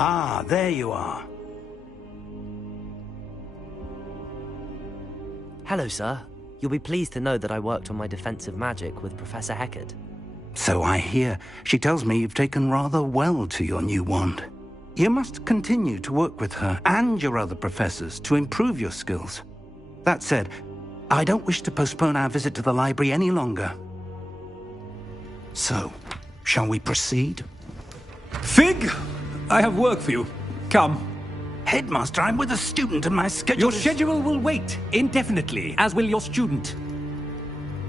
Ah, there you are. Hello, sir. You'll be pleased to know that I worked on my defensive magic with Professor Heckard. So I hear. She tells me you've taken rather well to your new wand. You must continue to work with her and your other professors to improve your skills. That said, I don't wish to postpone our visit to the library any longer. So, shall we proceed? Fig, I have work for you. Come. Headmaster, I'm with a student and my schedule Your schedule will wait indefinitely, as will your student.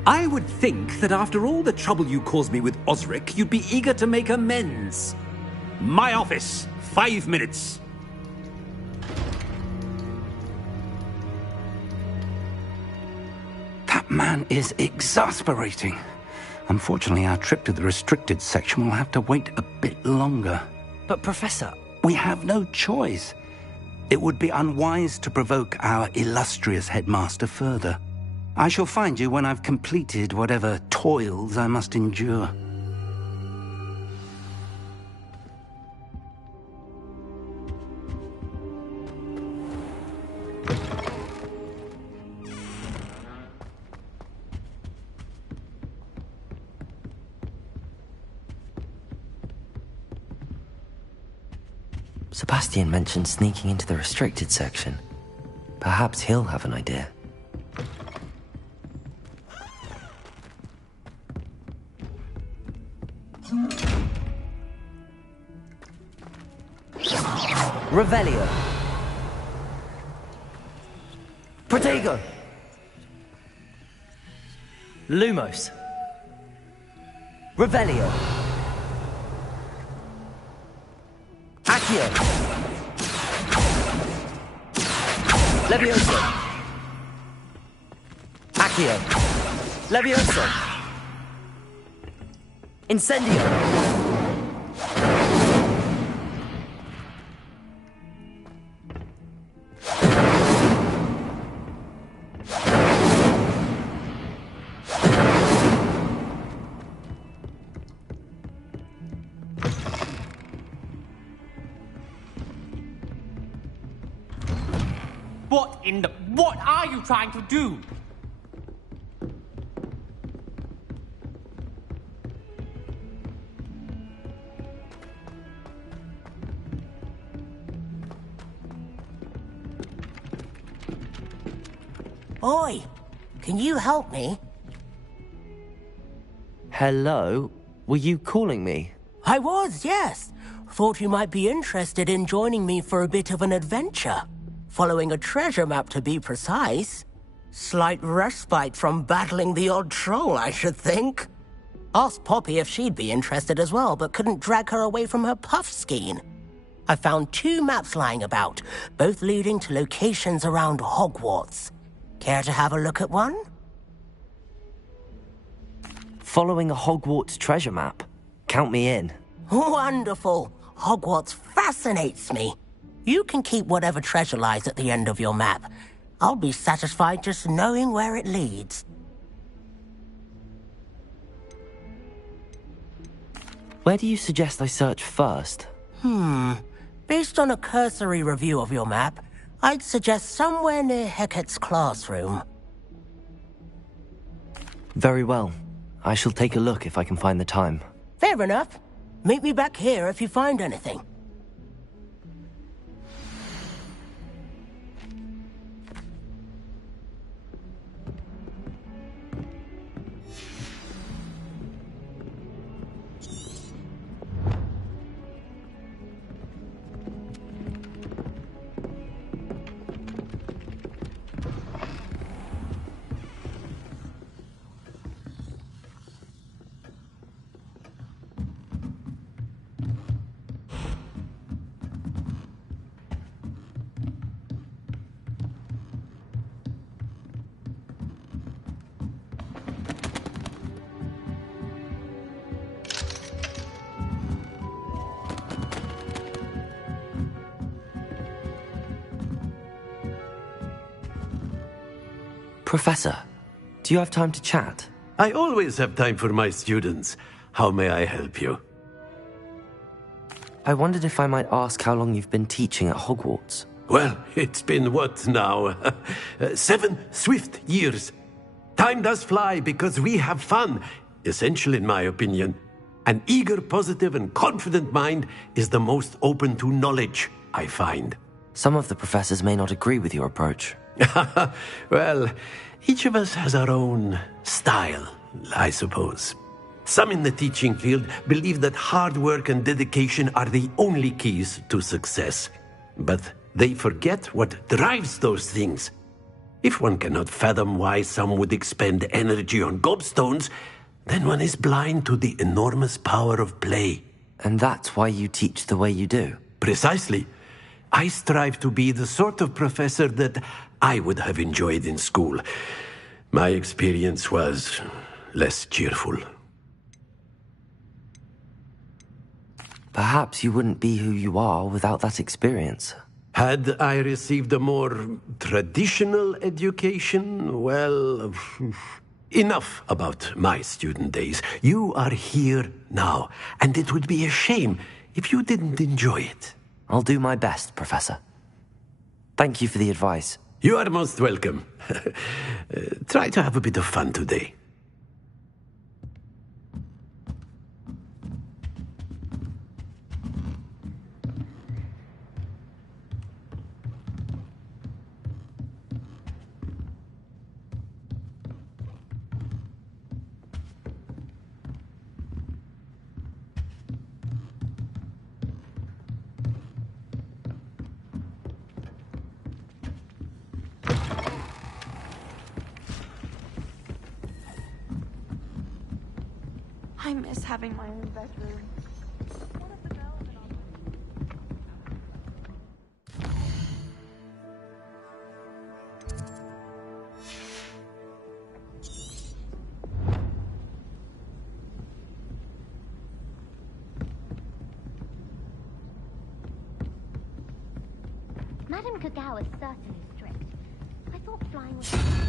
I would think that after all the trouble you caused me with Osric, you'd be eager to make amends. My office, 5 minutes. That man is exasperating. Unfortunately, our trip to the restricted section will have to wait a bit longer. But, Professor... We have no choice. It would be unwise to provoke our illustrious headmaster further. I shall find you when I've completed whatever toils I must endure. Sebastian mentioned sneaking into the restricted section. Perhaps he'll have an idea. Revelio. Protego. Lumos. Revelio. Accio. Levioso. Accio. Levioso. Incendio. What are you trying to do? Oi, can you help me? Hello? Were you calling me? I was, yes. Thought you might be interested in joining me for a bit of an adventure. Following a treasure map, to be precise. Slight respite from battling the odd troll, I should think. Asked Poppy if she'd be interested as well, but couldn't drag her away from her puff skein. I found 2 maps lying about, both leading to locations around Hogwarts. Care to have a look at one? Following a Hogwarts treasure map. Count me in. Wonderful. Hogwarts fascinates me. You can keep whatever treasure lies at the end of your map. I'll be satisfied just knowing where it leads. Where do you suggest I search first? Based on a cursory review of your map, I'd suggest somewhere near Heckard's classroom. Very well. I shall take a look if I can find the time. Fair enough. Meet me back here if you find anything. Professor, do you have time to chat? I always have time for my students. How may I help you? I wondered if I might ask how long you've been teaching at Hogwarts. Well, it's been what now? 7 swift years. Time does fly because we have fun. Essential, in my opinion. An eager, positive, and confident mind is the most open to knowledge, I find. Some of the professors may not agree with your approach. Well, each of us has our own style, I suppose. Some in the teaching field believe that hard work and dedication are the only keys to success. But they forget what drives those things. If one cannot fathom why some would expend energy on gobstones, then one is blind to the enormous power of play. And that's why you teach the way you do? Precisely. I strive to be the sort of professor that I would have enjoyed in school. My experience was less cheerful. Perhaps you wouldn't be who you are without that experience. Had I received a more traditional education, well, enough about my student days. You are here now, and it would be a shame if you didn't enjoy it. I'll do my best, Professor. Thank you for the advice. You are most welcome. Try to have a bit of fun today. I miss having my own bedroom. One of the girls in Madame Kagao is certainly strict. I thought flying was fun.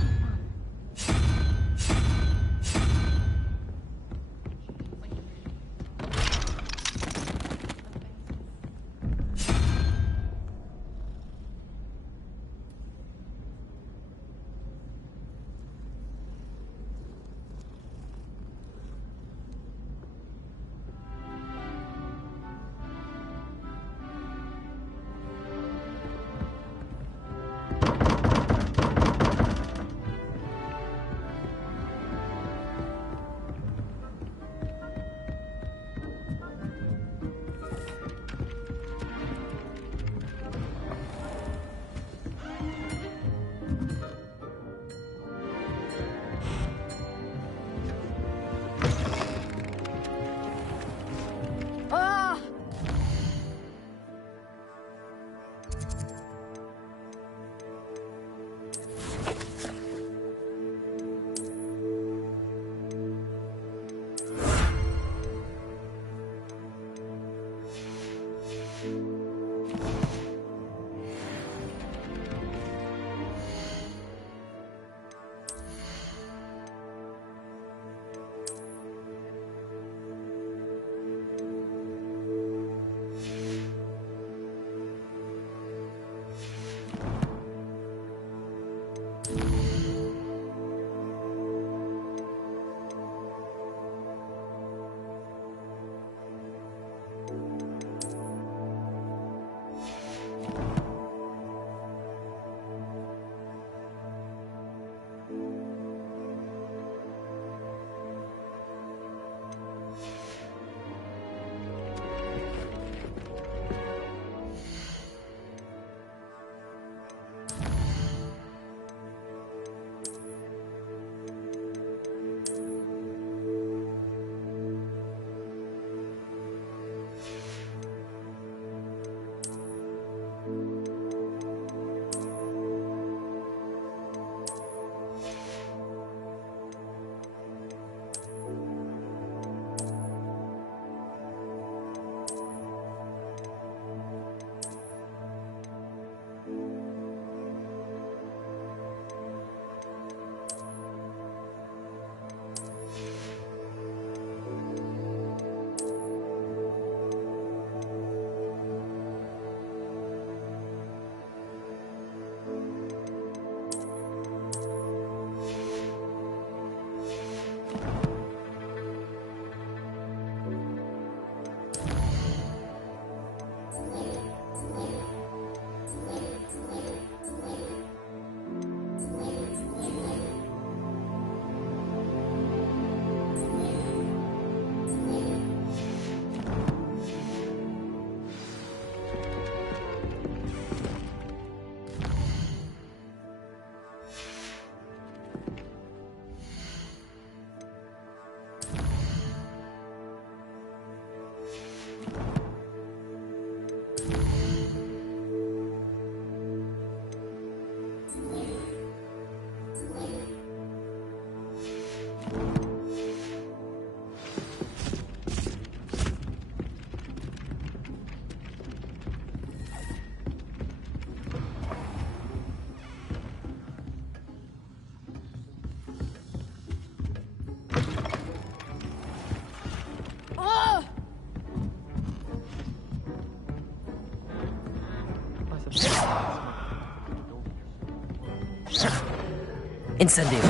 Incendio.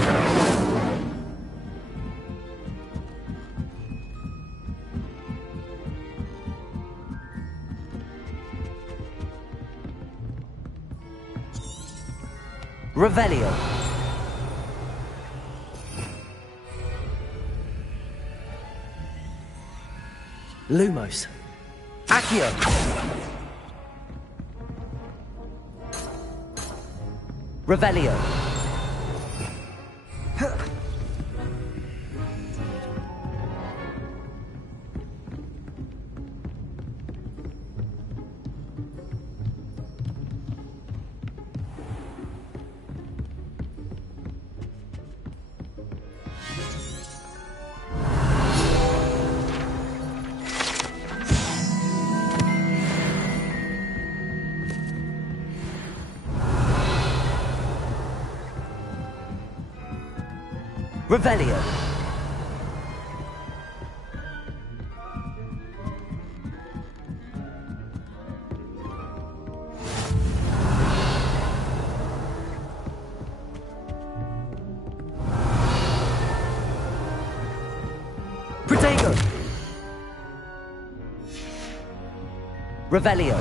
Revelio. Lumos. Accio. Revelio. Revelio. Protego. Revelio.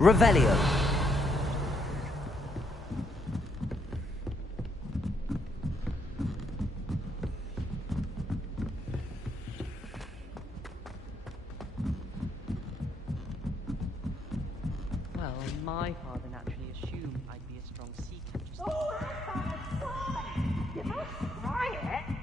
Revelio. Well, my father naturally assumed I'd be a strong seeker. You must try it.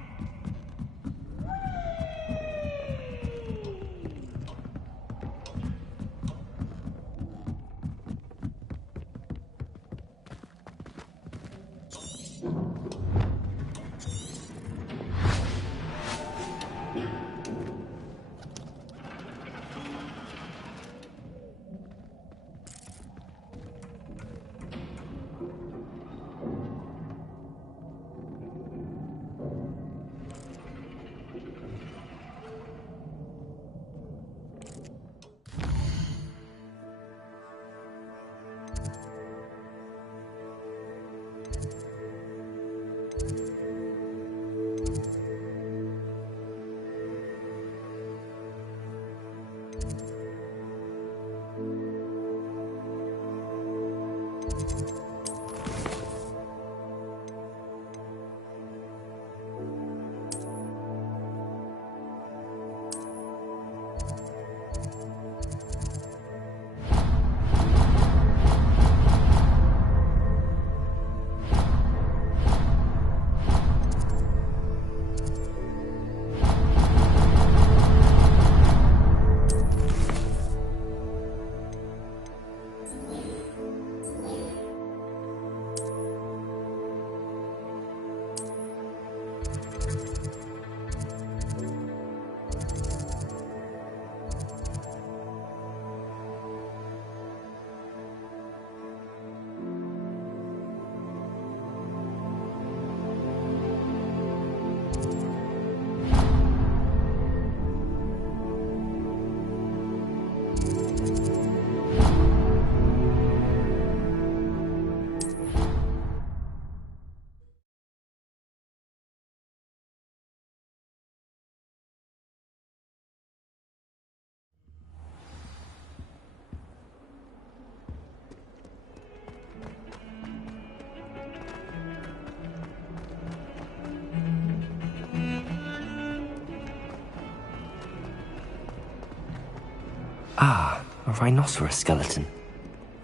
Ah, a rhinoceros skeleton.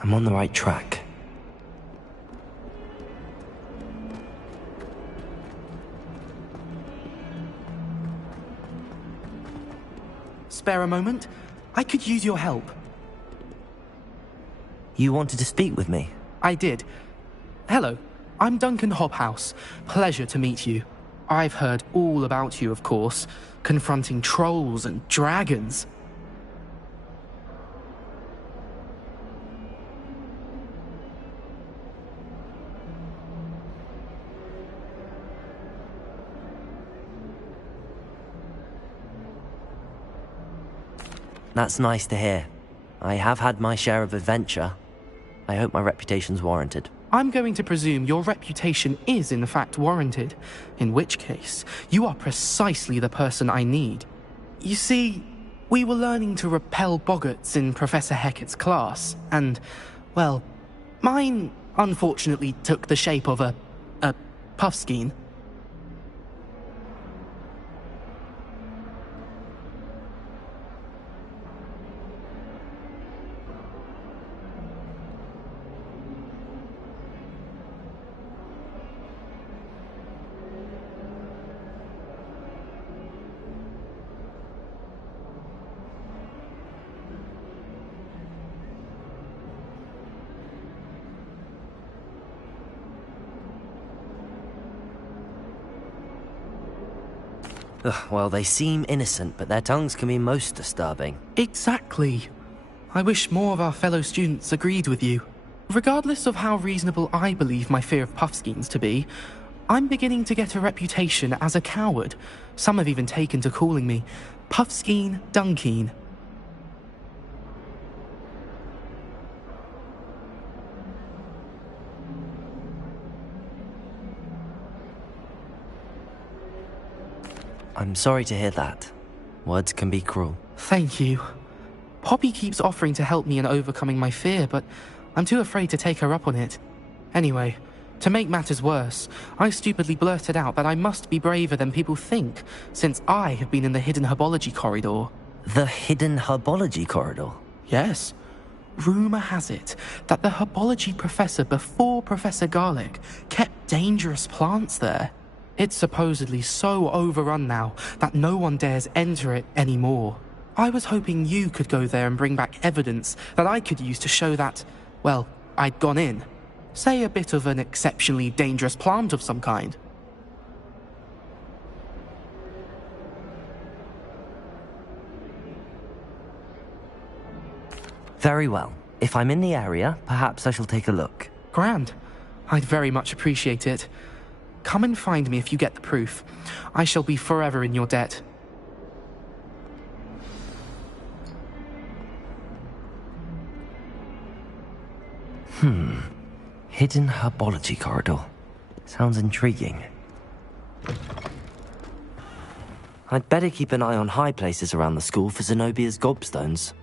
I'm on the right track. Spare a moment? I could use your help. You wanted to speak with me? I did. Hello, I'm Duncan Hobhouse. Pleasure to meet you. I've heard all about you, of course, confronting trolls and dragons. That's nice to hear. I have had my share of adventure. I hope my reputation's warranted. I'm going to presume your reputation is in fact warranted, in which case, you are precisely the person I need. You see, we were learning to repel boggarts in Professor Hecat's class, and, well, mine unfortunately took the shape of a puffskein. Ugh, well, they seem innocent, but their tongues can be most disturbing. Exactly. I wish more of our fellow students agreed with you. Regardless of how reasonable I believe my fear of puffskeins to be, I'm beginning to get a reputation as a coward. Some have even taken to calling me Puffskeen Dunkeen. I'm sorry to hear that. Words can be cruel. Thank you. Poppy keeps offering to help me in overcoming my fear, but I'm too afraid to take her up on it. Anyway, to make matters worse, I stupidly blurted out that I must be braver than people think, since I have been in the hidden herbology corridor. The hidden herbology corridor? Yes. Rumour has it that the herbology professor before Professor Garlic kept dangerous plants there. It's supposedly so overrun now that no one dares enter it anymore. I was hoping you could go there and bring back evidence that I could use to show that, well, I'd gone in. Say a bit of an exceptionally dangerous plant of some kind. Very well. If I'm in the area, perhaps I shall take a look. Grand. I'd very much appreciate it. Come and find me if you get the proof. I shall be forever in your debt. Hidden herbology corridor. Sounds intriguing. I'd better keep an eye on high places around the school for Zenobia's gobstones.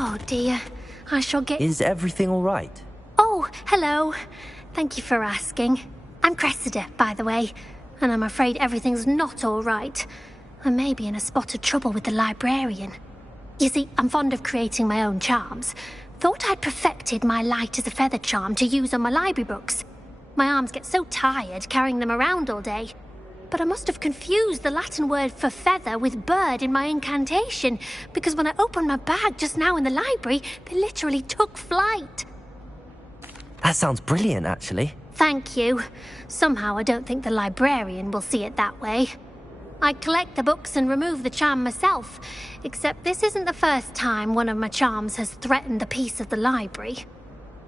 Oh dear, I shall get... Is everything all right? Oh, hello. Thank you for asking. I'm Cressida, by the way, and I'm afraid everything's not all right. I may be in a spot of trouble with the librarian. You see, I'm fond of creating my own charms. Thought I'd perfected my light as a feather charm to use on my library books. My arms get so tired carrying them around all day. But I must have confused the Latin word for feather with bird in my incantation, because when I opened my bag just now in the library, they literally took flight. That sounds brilliant, actually. Thank you. Somehow I don't think the librarian will see it that way. I collect the books and remove the charm myself, except this isn't the first time one of my charms has threatened the peace of the library.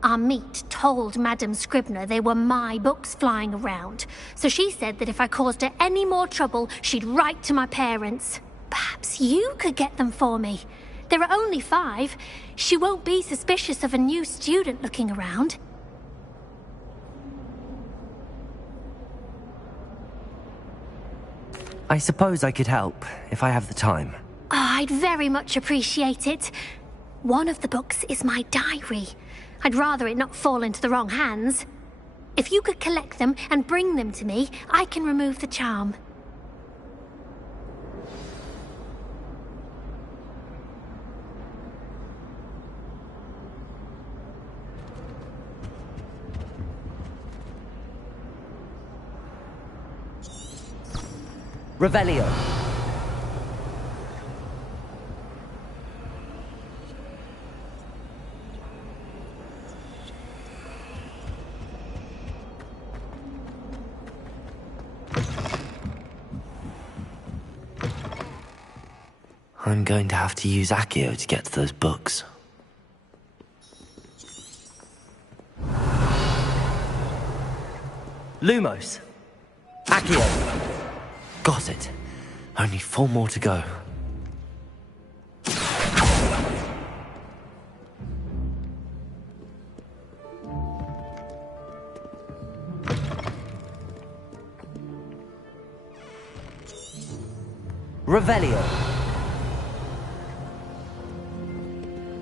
Our meet told Madame Scribner they were my books flying around, so she said that if I caused her any more trouble, she'd write to my parents. Perhaps you could get them for me. There are only 5. She won't be suspicious of a new student looking around. I suppose I could help, if I have the time. Oh, I'd very much appreciate it. One of the books is my diary. I'd rather it not fall into the wrong hands. If you could collect them and bring them to me, I can remove the charm. Revelio. I'm going to have to use Accio to get to those books. Lumos! Accio! Got it. Only 4 more to go. Revelio.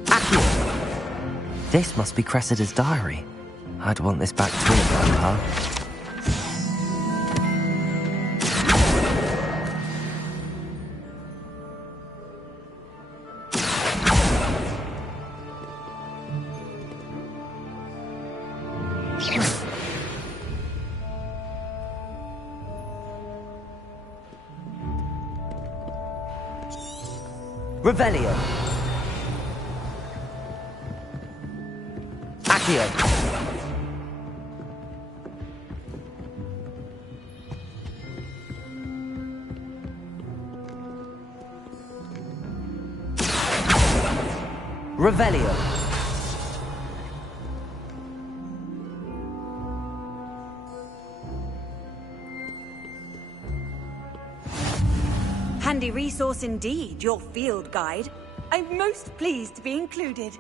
Accio. This must be Cressida's diary. I'd want this back too, Grandpa. Revelio. Accio. Revelio. Handy resource indeed, your field guide. I'm most pleased to be included.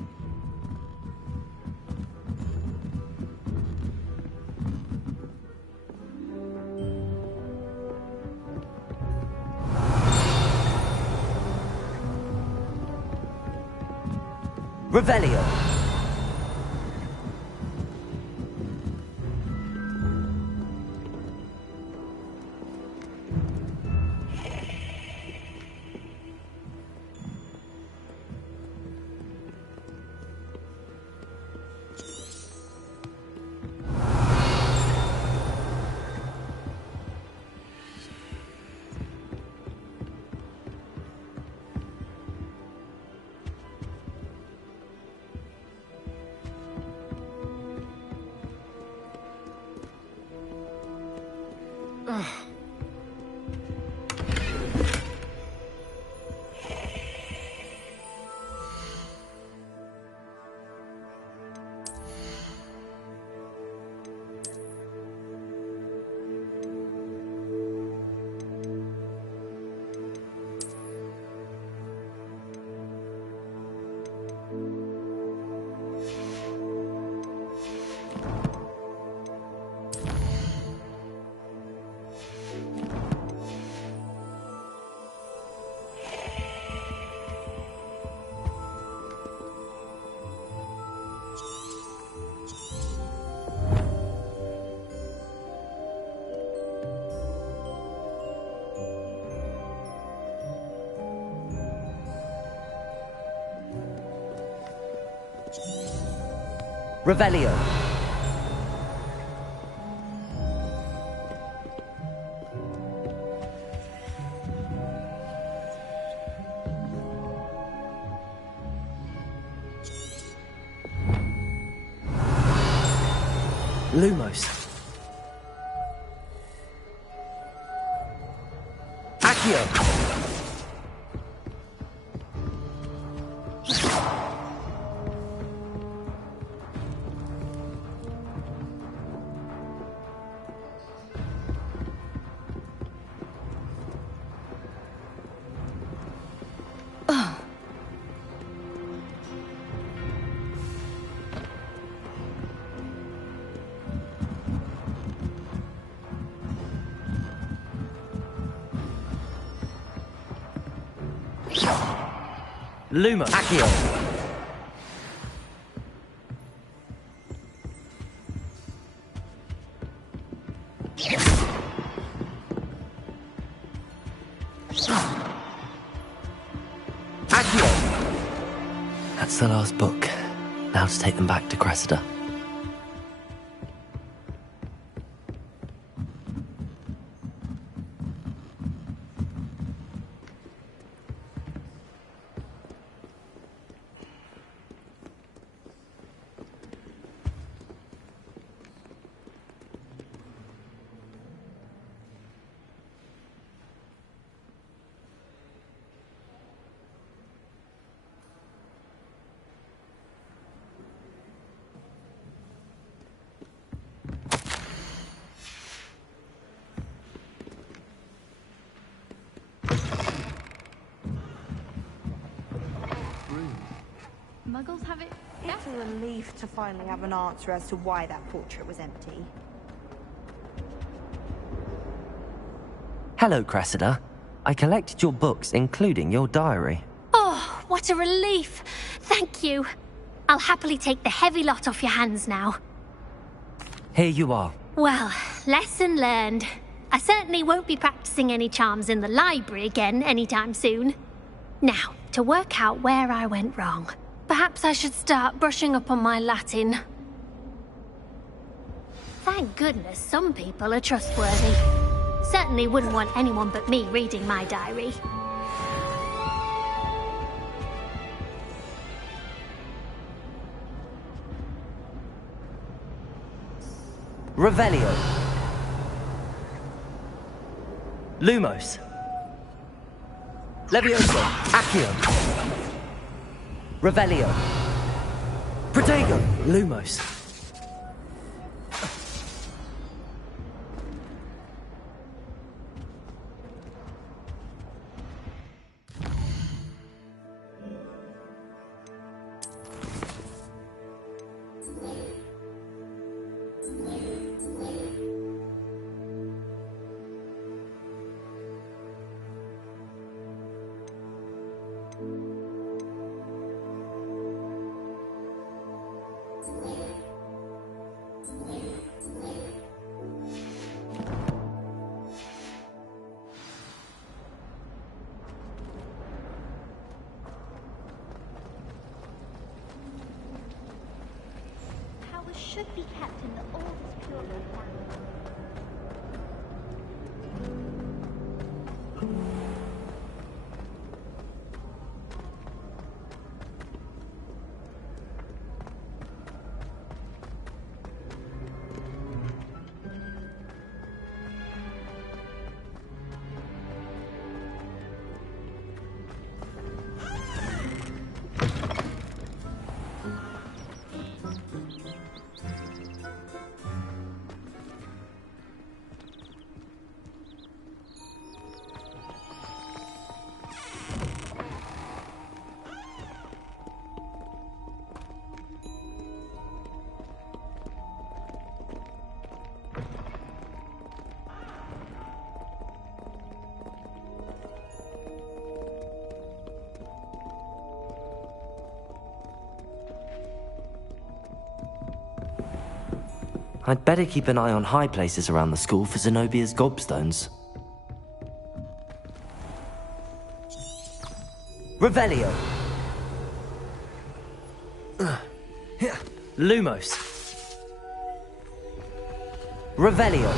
Revelio. Revelio. Lumos. Accio. Luma. Accio. Accio. That's the last book. Now to take them back to Cressida. have it. It's a relief to finally have an answer as to why that portrait was empty. Hello, Cressida. I collected your books, including your diary. Oh, what a relief. Thank you. I'll happily take the heavy lot off your hands now. Here you are. Well, lesson learned. I certainly won't be practicing any charms in the library again anytime soon. Now, to work out where I went wrong. Perhaps I should start brushing up on my Latin. Thank goodness some people are trustworthy. Certainly wouldn't want anyone but me reading my diary. Revelio. Lumos. Levioso. Accio. Revelio. Protego. Lumos. Should be kept in the oldest pure form. I'd better keep an eye on high places around the school for Zenobia's gobstones. Revelio. Lumos. Revelio.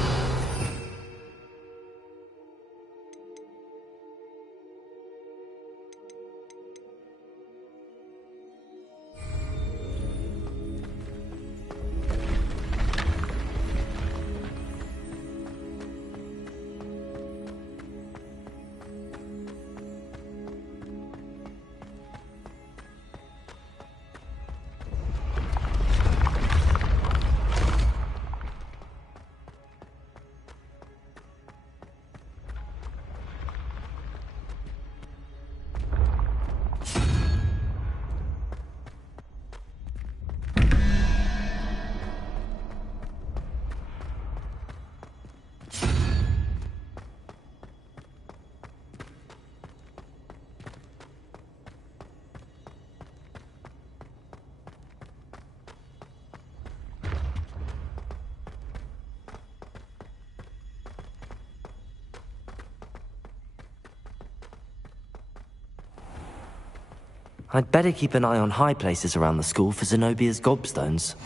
I'd better keep an eye on high places around the school for Zenobia's gobstones.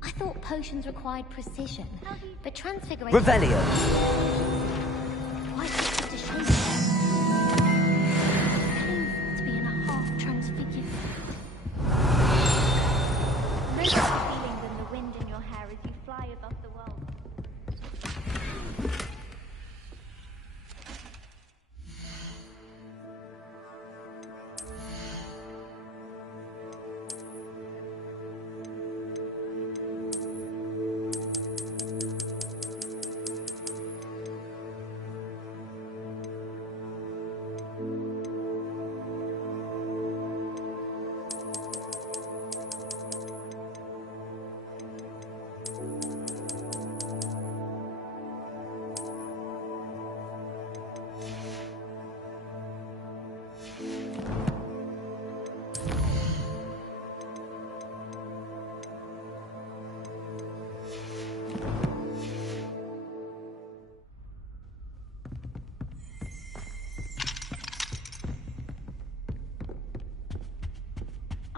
I thought potions required precision, but transfiguration... Revelio! Why is it such a shame? Painful to be in a half-transfigured... No better feeling than the wind in your hair as you fly above the world.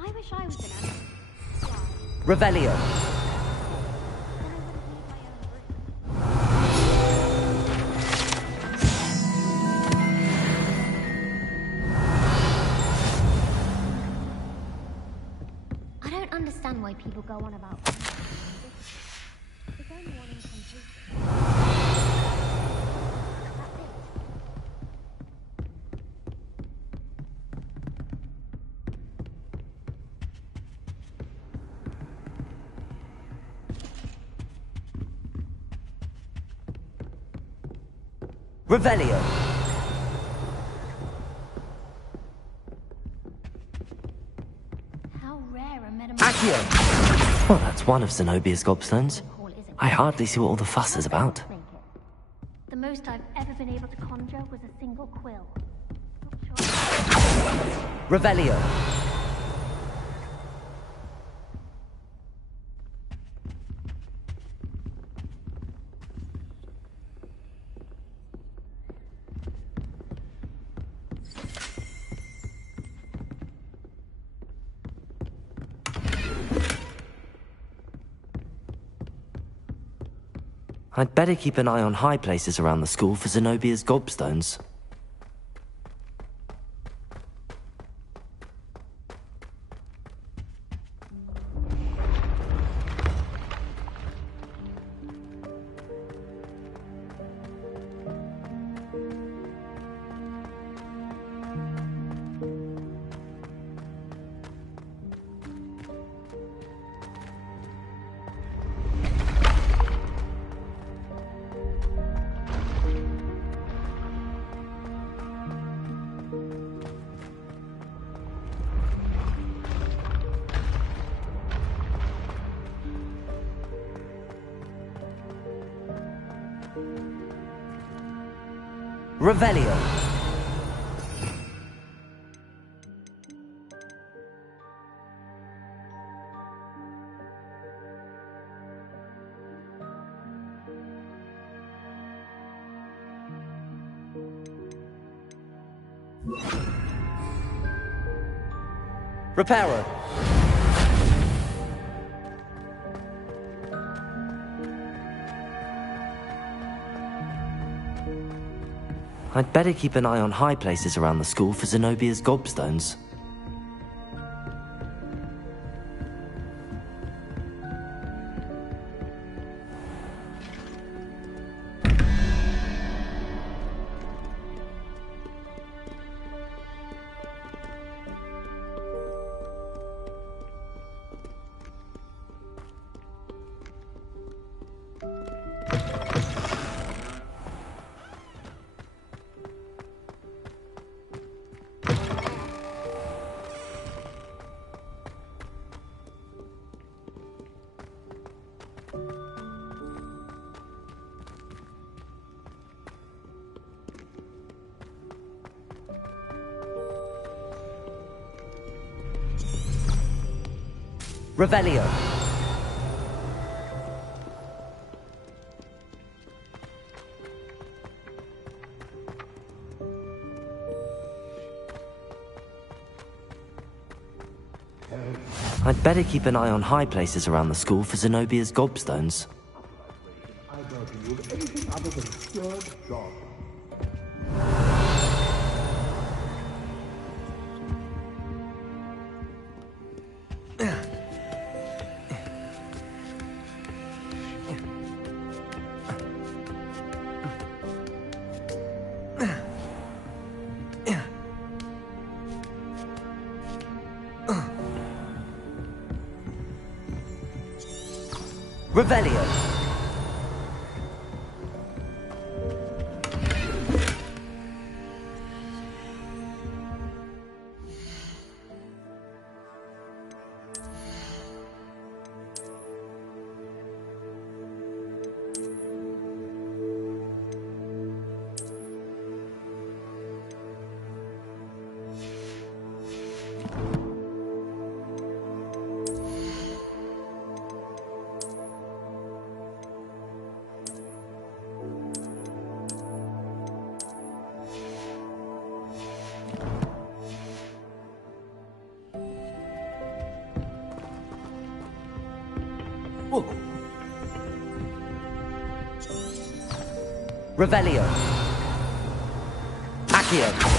I wish I was an animal. Revelio. I don't understand why people go on about this. There's only one incantation. That's it. Revelio. How rare a metamorphosis. Accio. Well, that's one of Zenobia's gobstones. I hardly see what all the fuss is about. The most I've ever been able to conjure was a single quill. Not sure. Revelio. I'd better keep an eye on high places around the school for Zenobia's gobstones. Revelio. Reparo. I'd better keep an eye on high places around the school for Zenobia's gobstones. Revelio. I'd better keep an eye on high places around the school for Zenobia's gobstones. I doubt you of anything other than absurd job. Revelio. Revelio. Accio.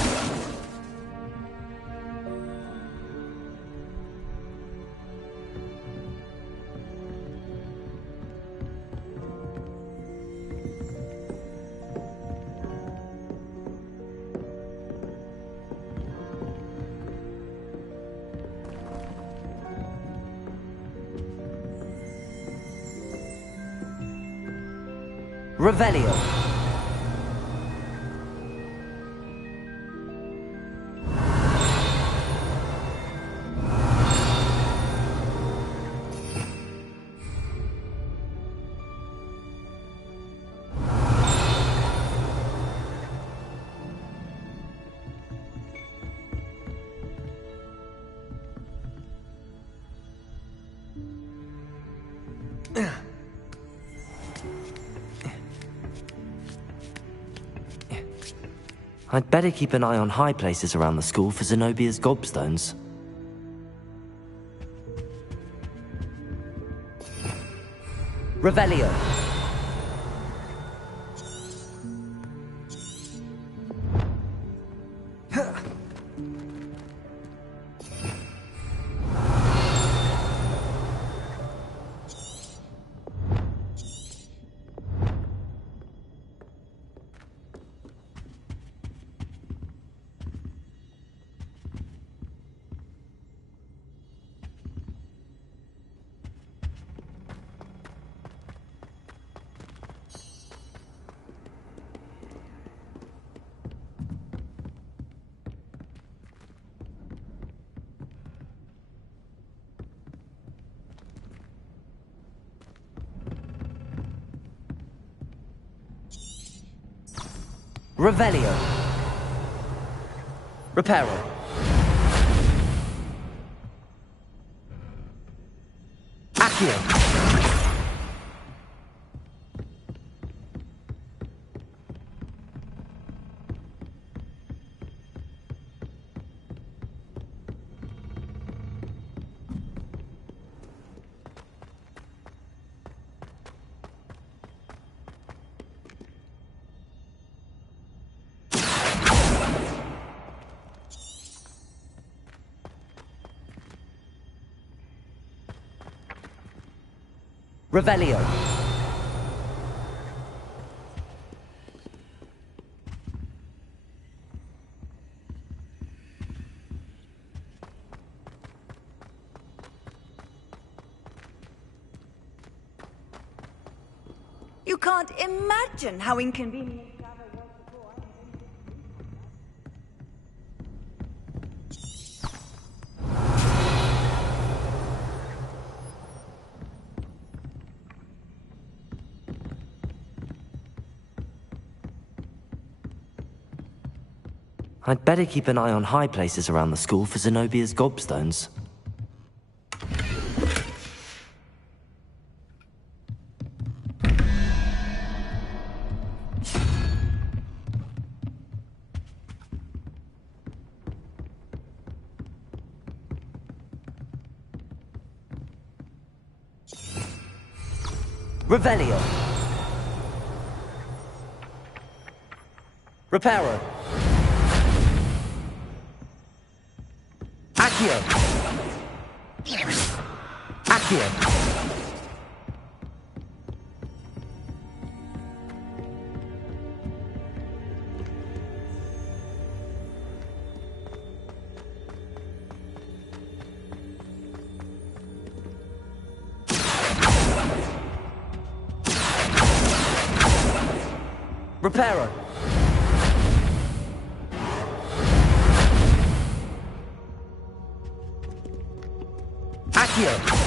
Revelio. I'd better keep an eye on high places around the school for Zenobia's gobstones. Revelio. Revelio. Reparo. Accio. Revelio. You can't imagine how inconvenient. I'd better keep an eye on high places around the school for Zenobia's gobstones. Revelio. Reparo. Accio. Accio. Reparo. Accio.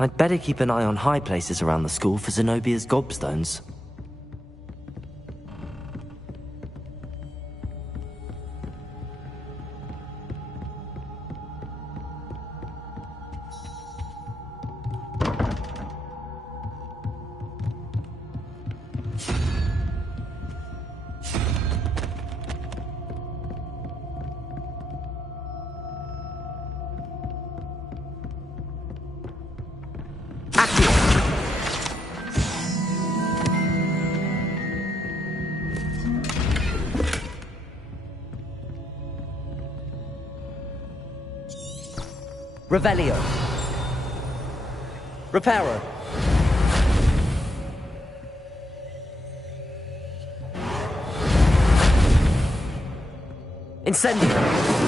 I'd better keep an eye on high places around the school for Zenobia's gobstones. Revelio. Reparo. Incendio.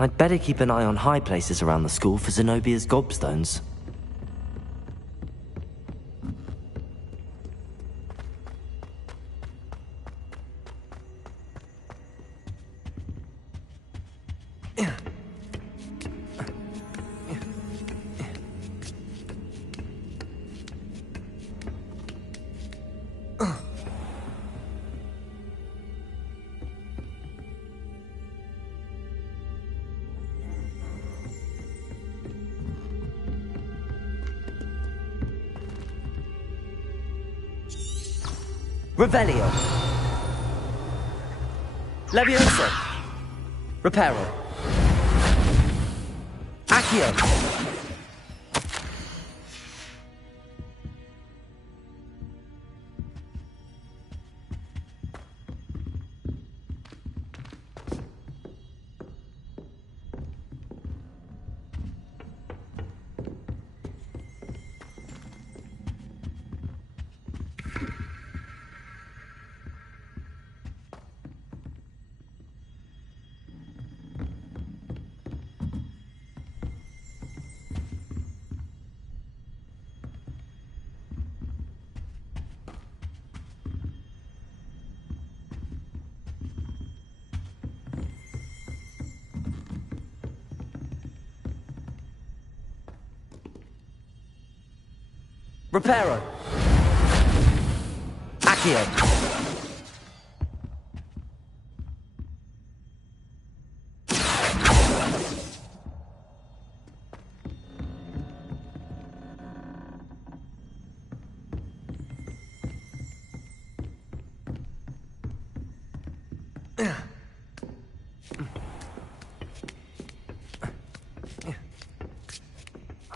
I'd better keep an eye on high places around the school for Zenobia's gobstones. Revelio. Leviosa. Reparo. Accio. Reparo. Accio.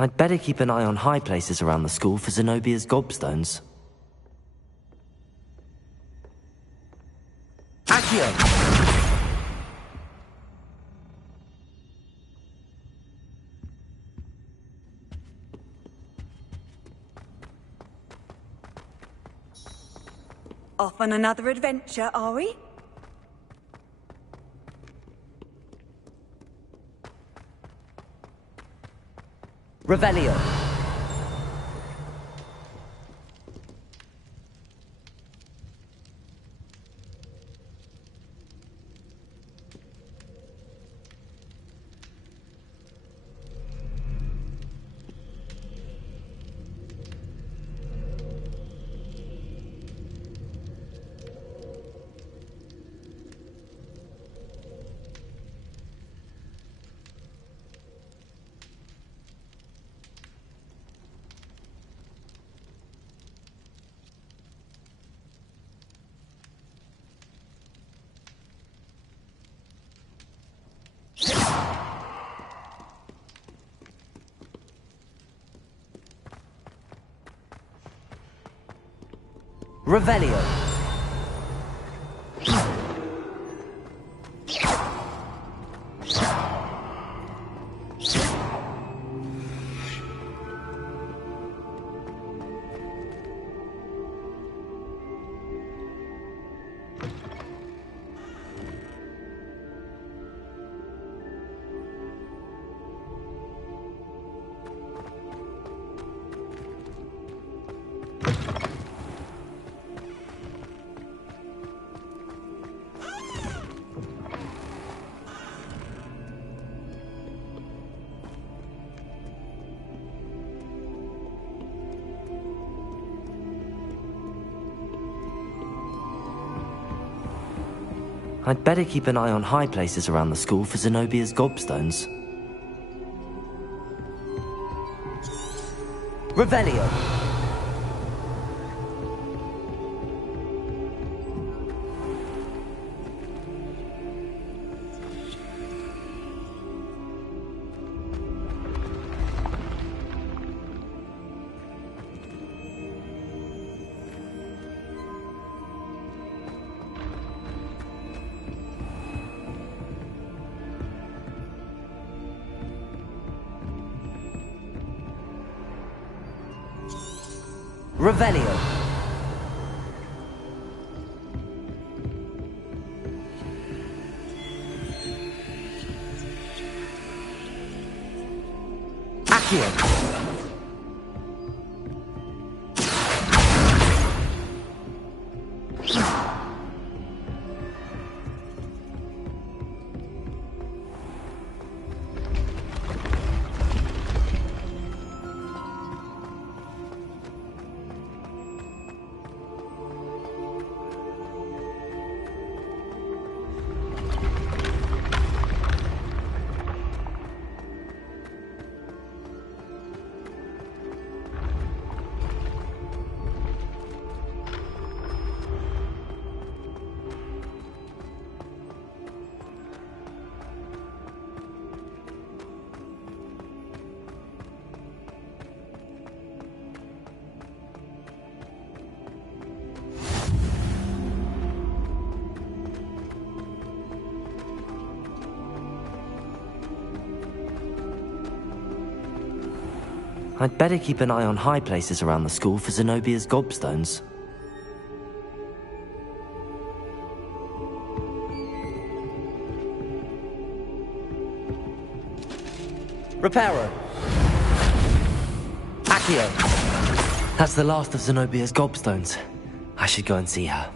I'd better keep an eye on high places around the school for Zenobia's gobstones. Accio! Off on another adventure, are we? Revelio. Revelio. I'd better keep an eye on high places around the school for Zenobia's gobstones. Revelio. Revelio. Accio. I'd better keep an eye on high places around the school for Zenobia's gobstones. Reparo. Accio. That's the last of Zenobia's gobstones. I should go and see her.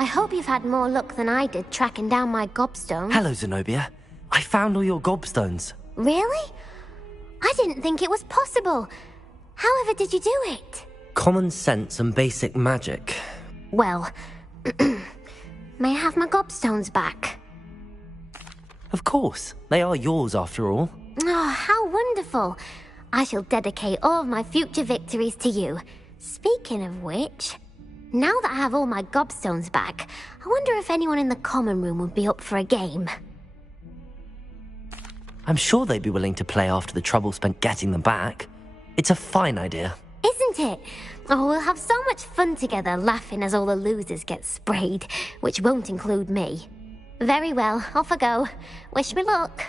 I hope you've had more luck than I did tracking down my gobstones. Hello, Zenobia. I found all your gobstones. Really? I didn't think it was possible. However did you do it? Common sense and basic magic. Well, may I have my gobstones back? Of course. They are yours after all. Oh, how wonderful. I shall dedicate all of my future victories to you. Speaking of which, now that I have all my gobstones back, I wonder if anyone in the common room would be up for a game. I'm sure they'd be willing to play after the trouble spent getting them back. It's a fine idea. Isn't it? Oh, we'll have so much fun together laughing as all the losers get sprayed, which won't include me. Very well, off I go. Wish me luck.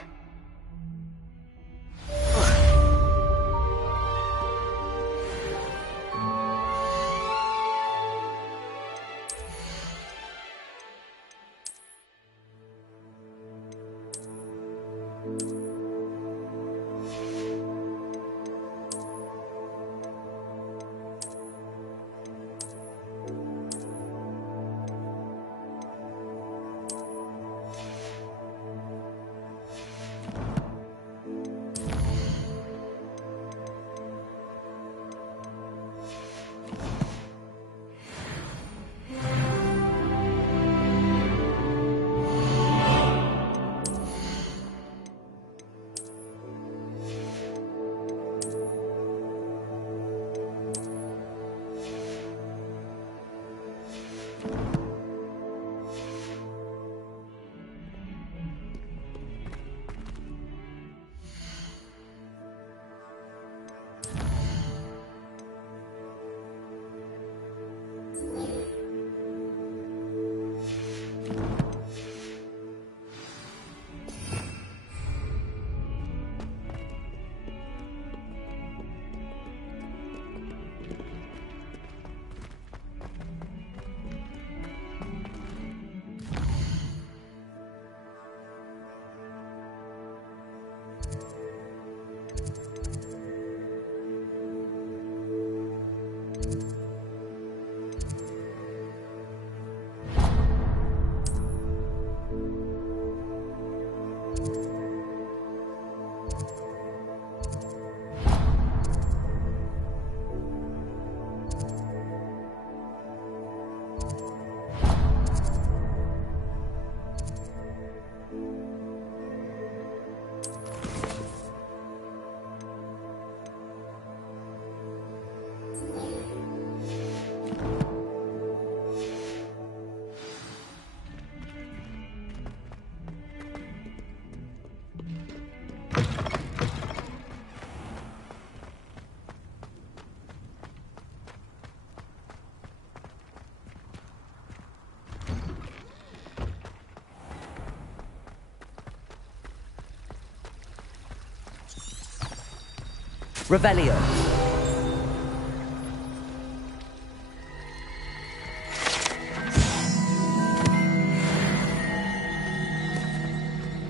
Revelio.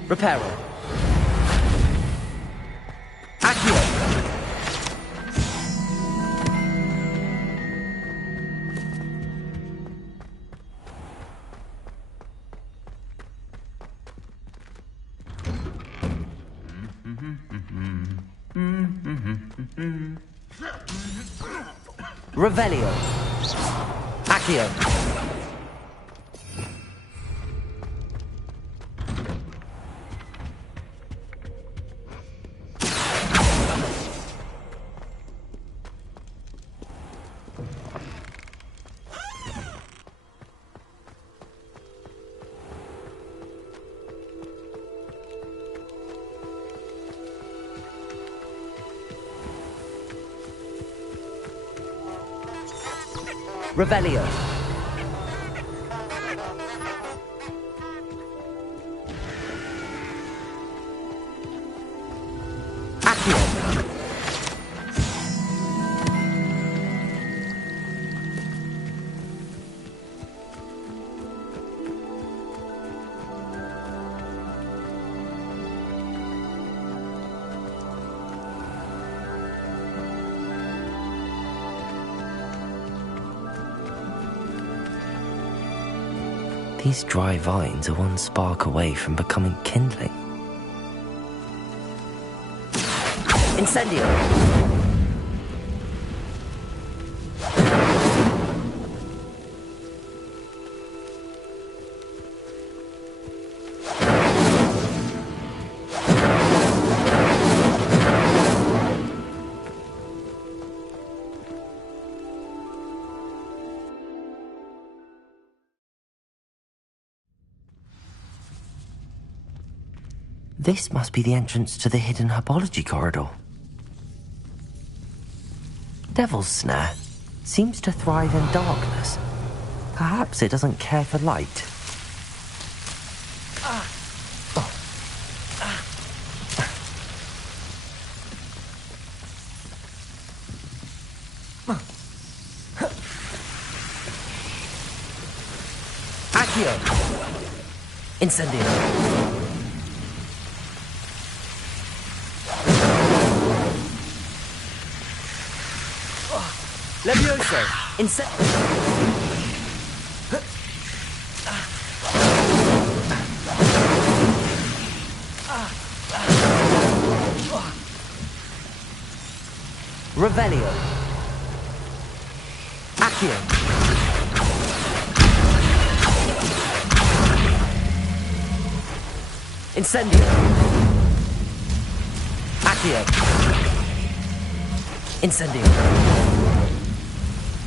Reparo. Accio. Revelio. Accio. Revelio. Accio. These dry vines are one spark away from becoming kindling. Incendio! This must be the entrance to the hidden herbology corridor. Devil's Snare seems to thrive in darkness. Perhaps it doesn't care for light. Accio! Incendio! Levioso! Revelio. Accio. Incendio. Accio. Incendio.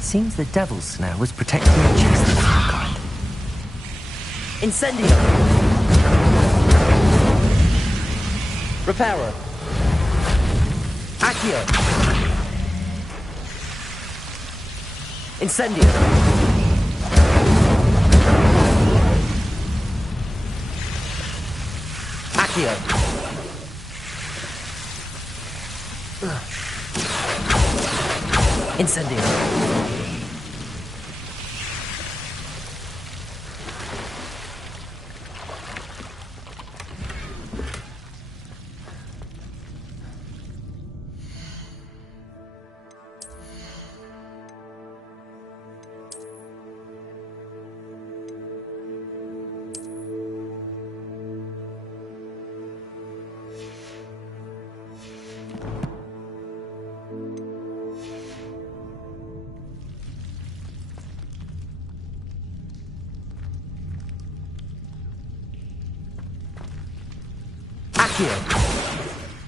Seems the Devil's Snare was protecting the chest of some kind. Incendio! Reparo! Accio! Incendio! Accio! Incendio!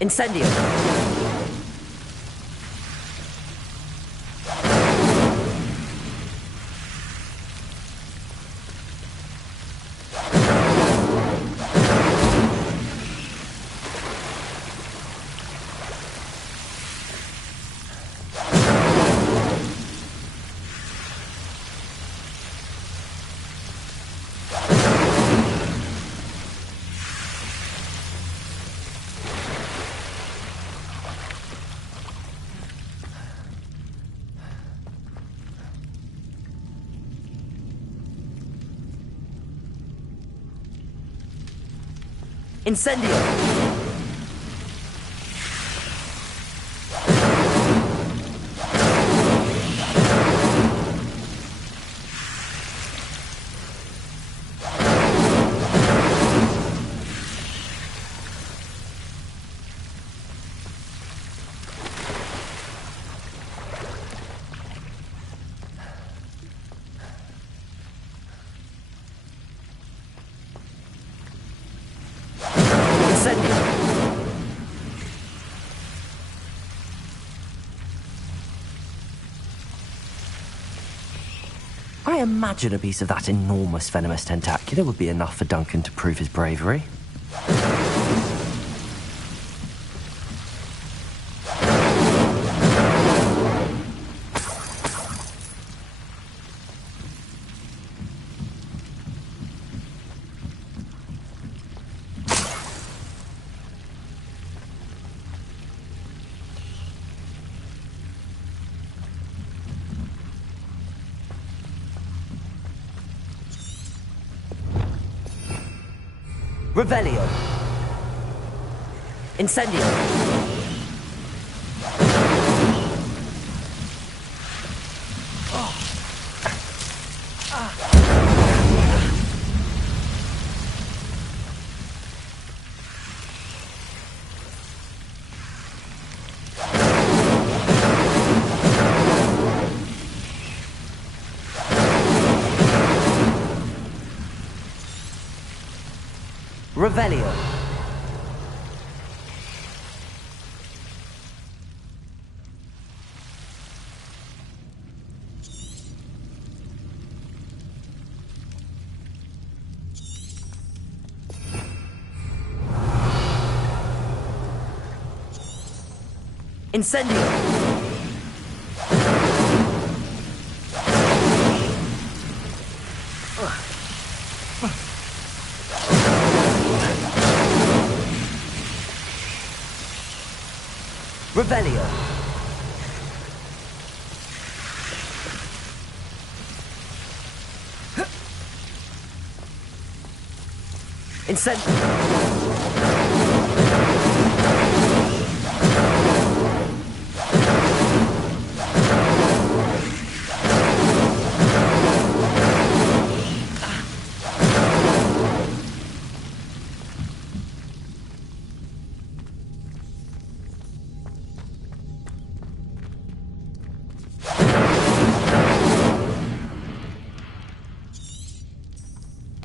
Incendio! Incendio! I imagine a piece of that enormous venomous tentacular would be enough for Duncan to prove his bravery. Revelio. Incendio. Revelio. Incendio. Revelio. Incendio.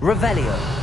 Revelio.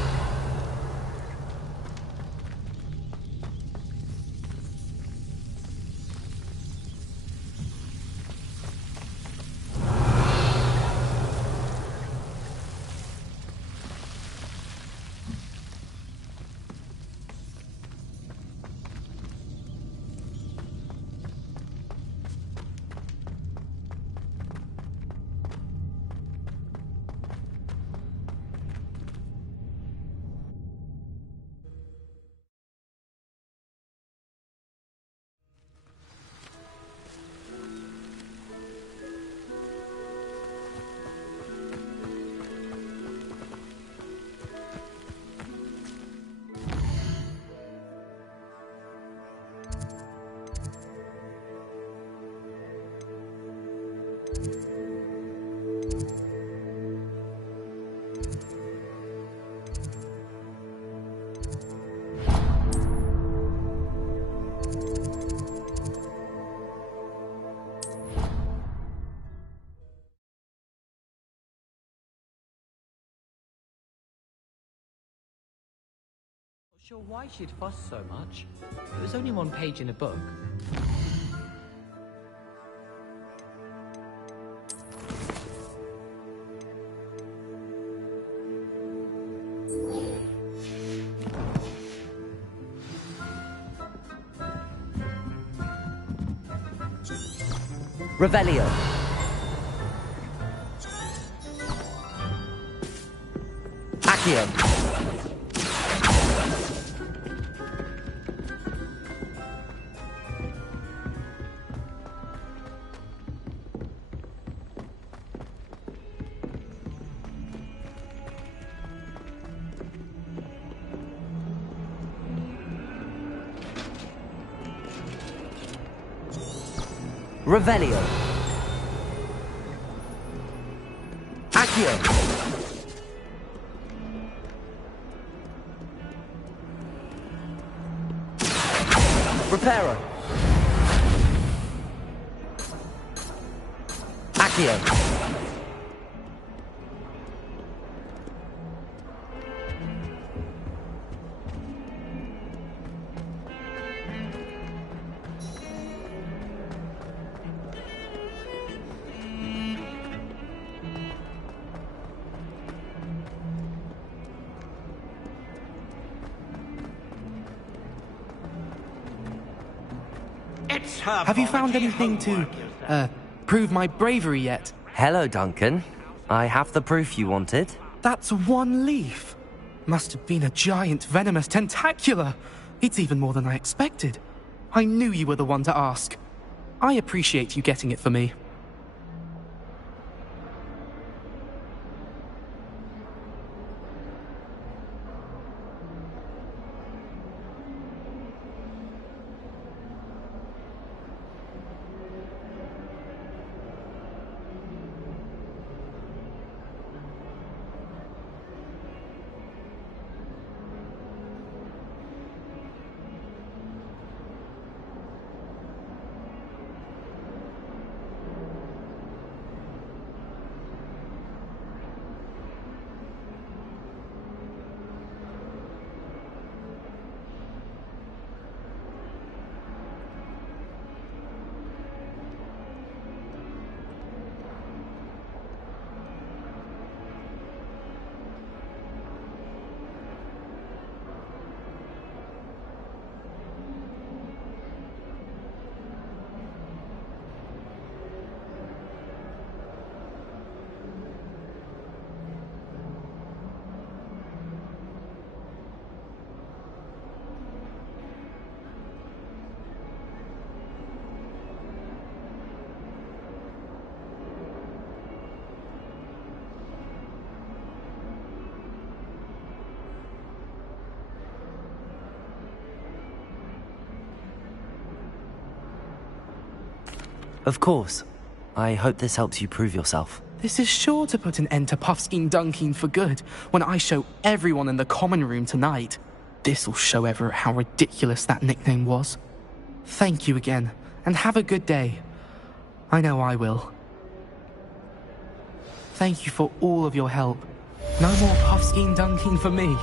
Sure why she'd fuss so much. It was only one page in a book. Revelio. Accio. Revelio. Accio. Reparo. Accio. Have you found anything to, prove my bravery yet? Hello, Duncan. I have the proof you wanted. That's one leaf. Must have been a giant venomous tentacula. It's even more than I expected. I knew you were the one to ask. I appreciate you getting it for me. Of course. I hope this helps you prove yourself. This is sure to put an end to Puffskein Dunkin for good when I show everyone in the common room tonight. This'll show Everett how ridiculous that nickname was. Thank you again, and have a good day. I know I will. Thank you for all of your help. No more Puffskein Dunkin for me.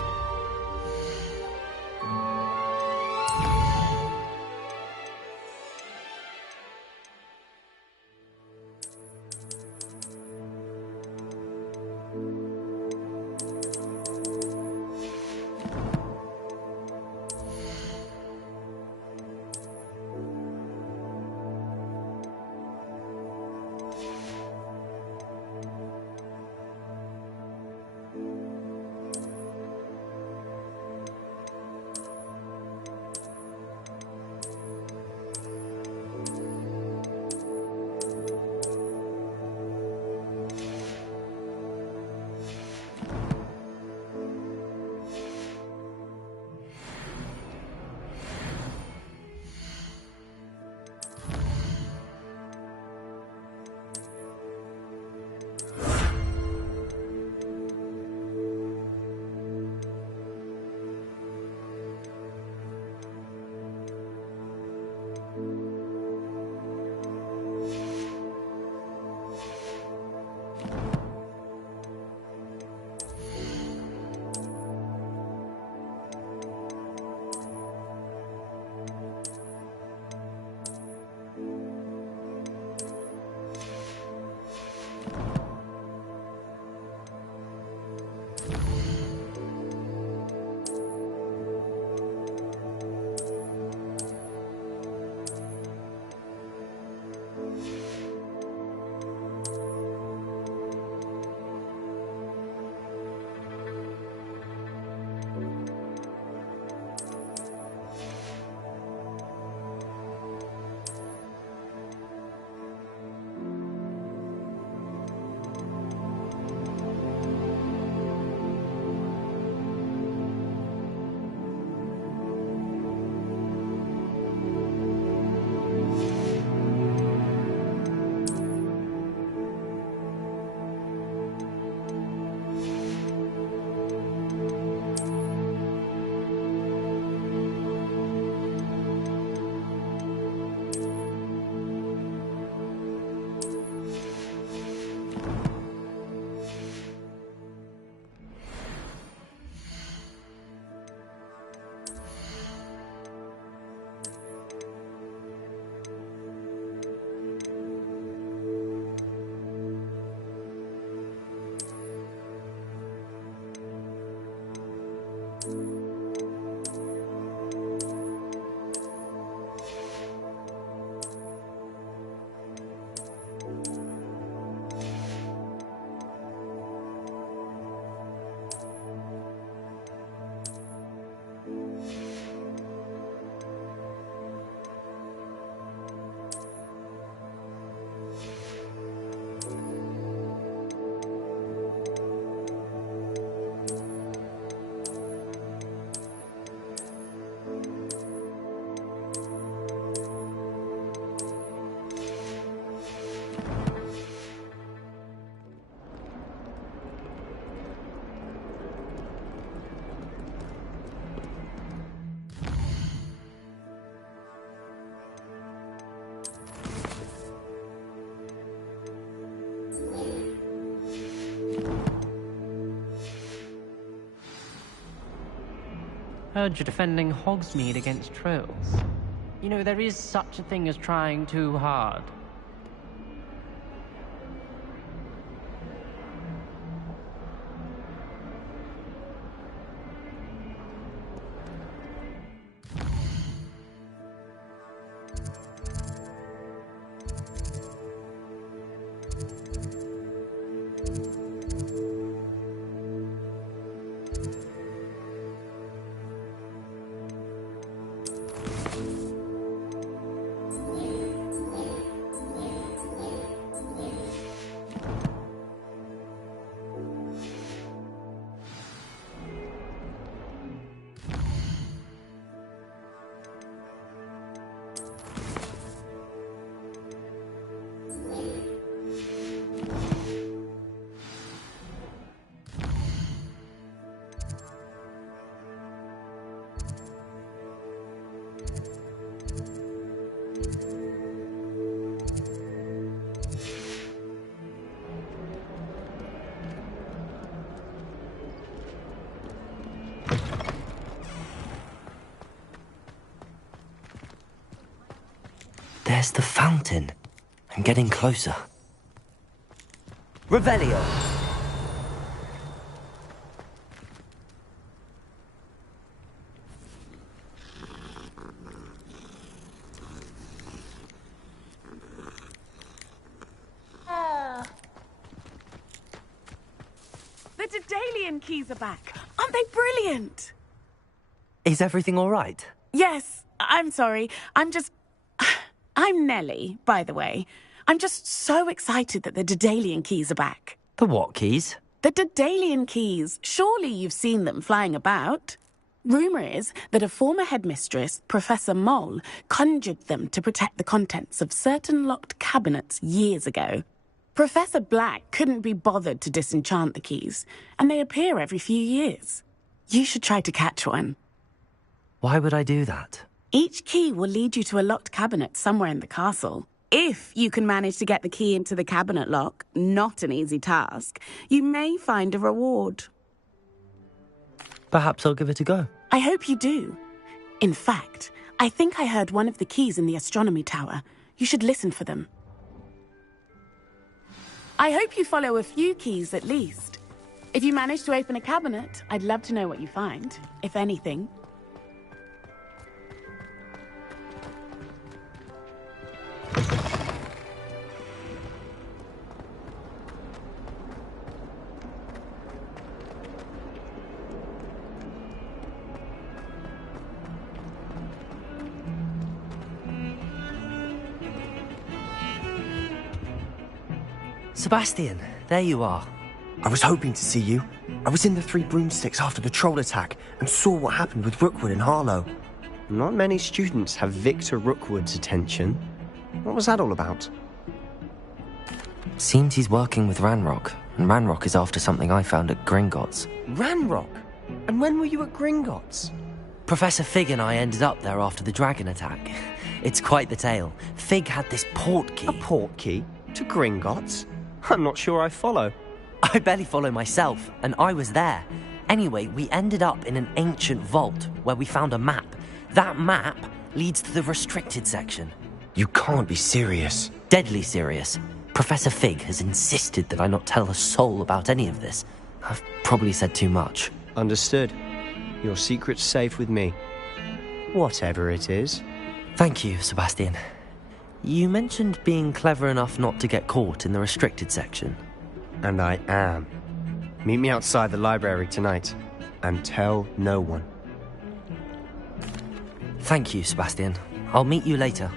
Heard you're defending Hogsmeade against trolls. You know, there is such a thing as trying too hard. There's the fountain. I'm getting closer. Revelio! The Daedalian keys are back. Aren't they brilliant? Is everything all right? Yes, I'm sorry. I'm Nellie, by the way. I'm just so excited that the Daedalian keys are back. The what keys? The Daedalian keys. Surely you've seen them flying about. Rumour is that a former headmistress, Professor Moll, conjured them to protect the contents of certain locked cabinets years ago. Professor Black couldn't be bothered to disenchant the keys, and they appear every few years. You should try to catch one. Why would I do that? Each key will lead you to a locked cabinet somewhere in the castle. If you can manage to get the key into the cabinet lock, not an easy task, you may find a reward. Perhaps I'll give it a go. I hope you do. In fact, I think I heard one of the keys in the astronomy tower. You should listen for them. I hope you follow a few keys at least. If you manage to open a cabinet, I'd love to know what you find, if anything. Sebastian, there you are. I was hoping to see you. I was in the Three Broomsticks after the troll attack and saw what happened with Rookwood and Harlow. Not many students have Victor Rookwood's attention. What was that all about? Seems he's working with Ranrock, and Ranrock is after something I found at Gringotts. Ranrock? And when were you at Gringotts? Professor Fig and I ended up there after the dragon attack. It's quite the tale. Fig had this port key. A port key? To Gringotts? I'm not sure I follow. I barely follow myself, and I was there. Anyway, we ended up in an ancient vault where we found a map. That map leads to the restricted section. You can't be serious. Deadly serious. Professor Fig has insisted that I not tell a soul about any of this. I've probably said too much. Understood. Your secret's safe with me. Whatever it is. Thank you, Sebastian. You mentioned being clever enough not to get caught in the restricted section. And I am. Meet me outside the library tonight, and tell no one. Thank you, Sebastian. I'll meet you later.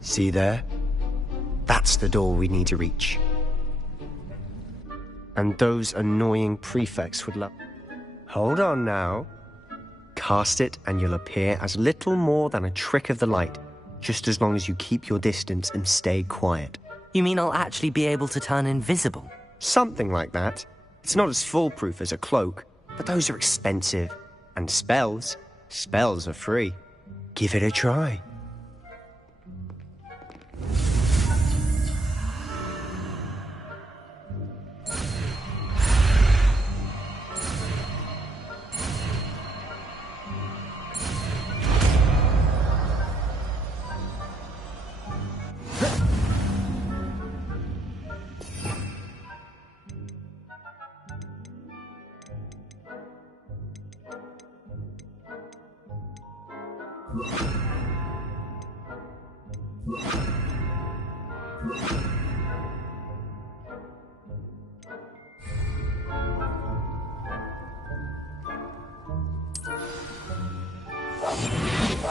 See there? That's the door we need to reach. And those annoying prefects would love... Hold on now. Cast it and you'll appear as little more than a trick of the light, just as long as you keep your distance and stay quiet. You mean I'll actually be able to turn invisible? Something like that. It's not as foolproof as a cloak, but those are expensive. And spells are free. Give it a try.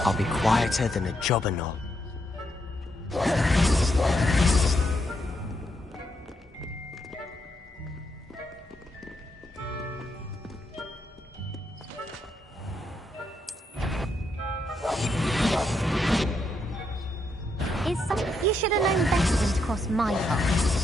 I'll be quieter than a jobberknoll. You should have known better than to cross my path.